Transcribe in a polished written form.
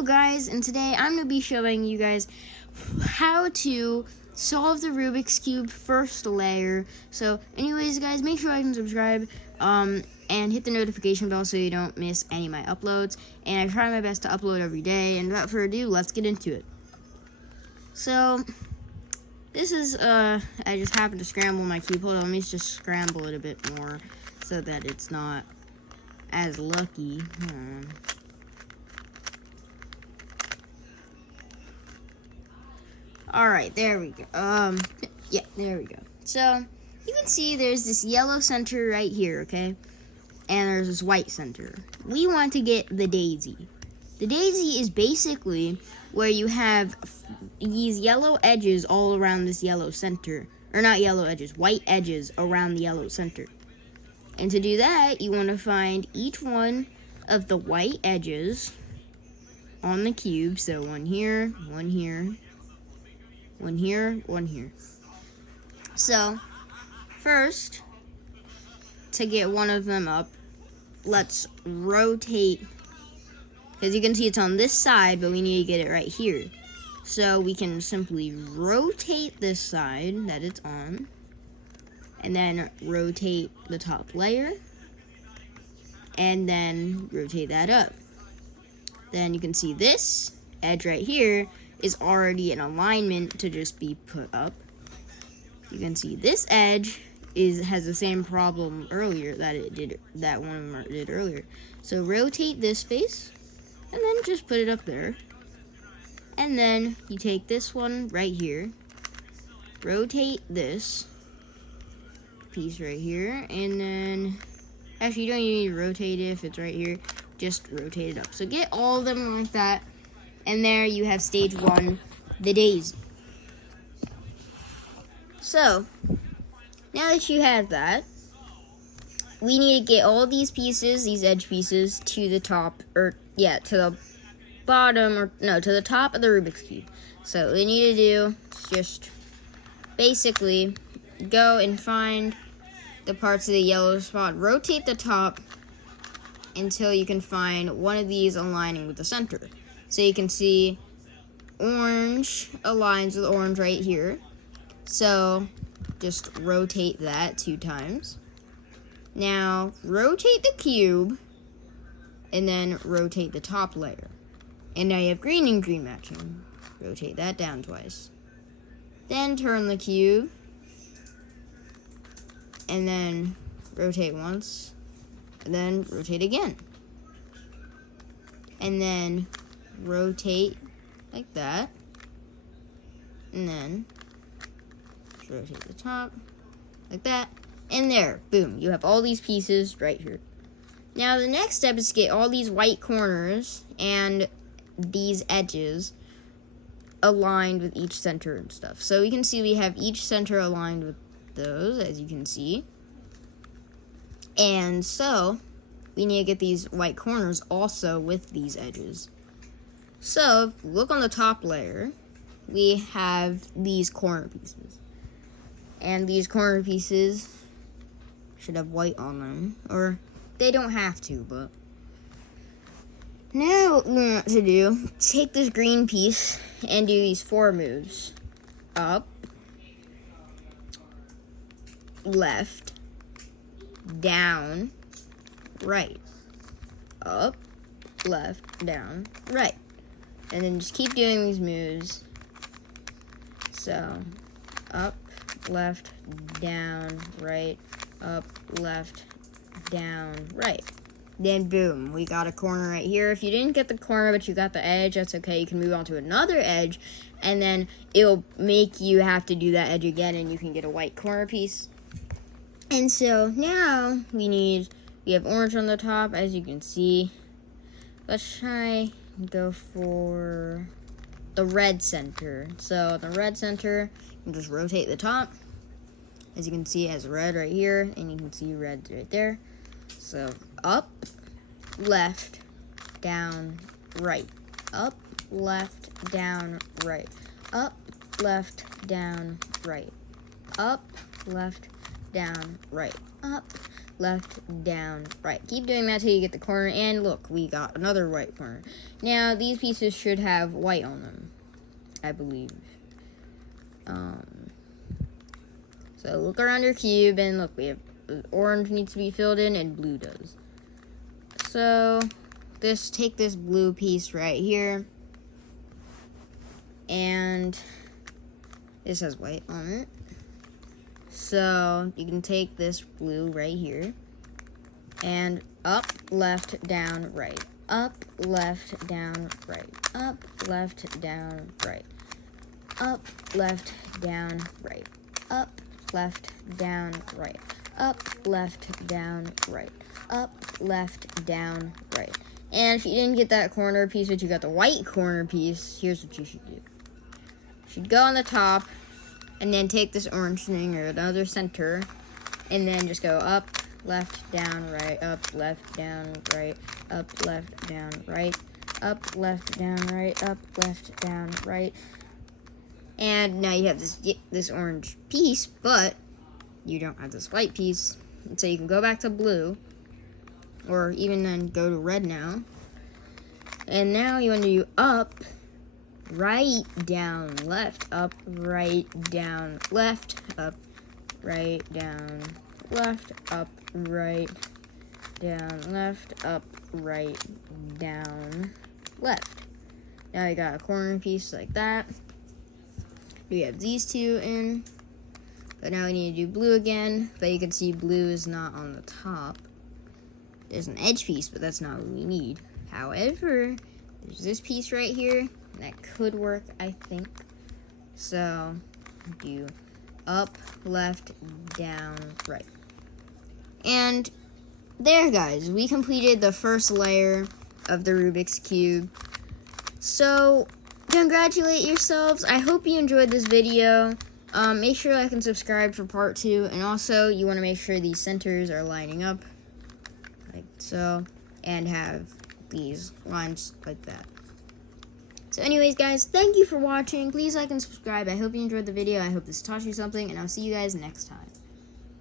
Hello guys, and today I'm going to be showing you guys how to solve the Rubik's Cube first layer. So anyways guys, make sure you like and subscribe and hit the notification bell so you don't miss any of my uploads. And I try my best to upload every day, and without further ado, let's get into it. So this is, I just happened to scramble my cube. Hold on, let me just scramble it a bit more so that it's not as lucky. Alright, there we go. Yeah, there we go. So, you can see there's this yellow center right here, okay? And there's this white center. We want to get the daisy. The daisy is basically where you have these yellow edges all around this yellow center. Or not yellow edges, white edges around the yellow center. And to do that, you want to find each one of the white edges on the cube. So one here, one here, one here, one here. So, first, to get one of them up, let's rotate, because you can see it's on this side, but we need to get it right here. So we can simply rotate this side that it's on, and then rotate the top layer, and then rotate that up. Then you can see this edge right here is already in alignment to just be put up. You can see this edge has the same problem earlier that one of them did earlier. So rotate this face and then just put it up there. And then you take this one right here, rotate this piece right here, and then actually you don't even need to rotate it if it's right here, just rotate it up. So get all of them like that. And there you have stage 1, the daisy. So, now that you have that, we need to get all these pieces, these edge pieces, to the top, to the bottom, to the top of the Rubik's Cube. So, what we need to do is just basically go and find the parts of the yellow spot, rotate the top until you can find one of these aligning with the center. So you can see orange aligns with orange right here. So just rotate that 2 times. Now rotate the cube and then rotate the top layer. And now you have green and green matching. Rotate that down twice. Then turn the cube and then rotate once and then rotate again. And then rotate like that, and then rotate the top like that, and there, boom, you have all these pieces right here. Now the next step is to get all these white corners and these edges aligned with each center and stuff. So we can see we have each center aligned with those, as you can see. And so we need to get these white corners also with these edges. So, if you look on the top layer, we have these corner pieces. And these corner pieces should have white on them. Or, they don't have to, but. Now, what we want to do, take this green piece and do these 4 moves. Up, left, down, right. Up, left, down, right. And then just keep doing these moves. So, up, left, down, right, up, left, down, right. Then boom, we got a corner right here. If you didn't get the corner, but you got the edge, that's okay. You can move on to another edge, and then it'll make you have to do that edge again, and you can get a white corner piece. And so now we have orange on the top, as you can see. Let's try go for the red center. So the red center, you can just rotate the top. As you can see, it has red right here, and you can see red right there. So up, left, down, right. Up, left, down, right. Up, left, down, right. Up, left, down, right. Up, left, down, right. Keep doing that till you get the corner, and look, we got another white corner. Now, these pieces should have white on them, I believe. So look around your cube, and look, we have orange needs to be filled in, and blue does. So, take this blue piece right here, and this has white on it. So, you can take this blue right here, and up, left, down, right. Up, left, down, right. Up, left, down, right. Up, left, down, right. Up, left, down, right. Up, left, down, right. Up, left, down, right. And if you didn't get that corner piece, but you got the white corner piece, here's what you should do. You should go on the top, and then take this orange thing or another center, and then just go up, left, down, right, up, left, down, right, up, left, down, right, up, left, down, right, up, left, down, right. And now you have this orange piece, but you don't have this white piece. And so you can go back to blue, or even then go to red now. And now you want to do up, right, down, left, up, right, down, left, up, right, down, left, up, right, down, left, up, right, down, left. Now you got a corner piece like that. We have these two in, but now we need to do blue again, but you can see blue is not on the top. There's an edge piece, but that's not what we need. However, there's this piece right here, that could work, I think. So, do up, left, down, right. And there, guys, we completed the first layer of the Rubik's Cube. So, congratulate yourselves. I hope you enjoyed this video. Make sure to like and subscribe for part 2. And also, you want to make sure these centers are lining up, like so, and have these lines like that. So anyways, guys, thank you for watching. Please like and subscribe. I hope you enjoyed the video. I hope this taught you something, and I'll see you guys next time.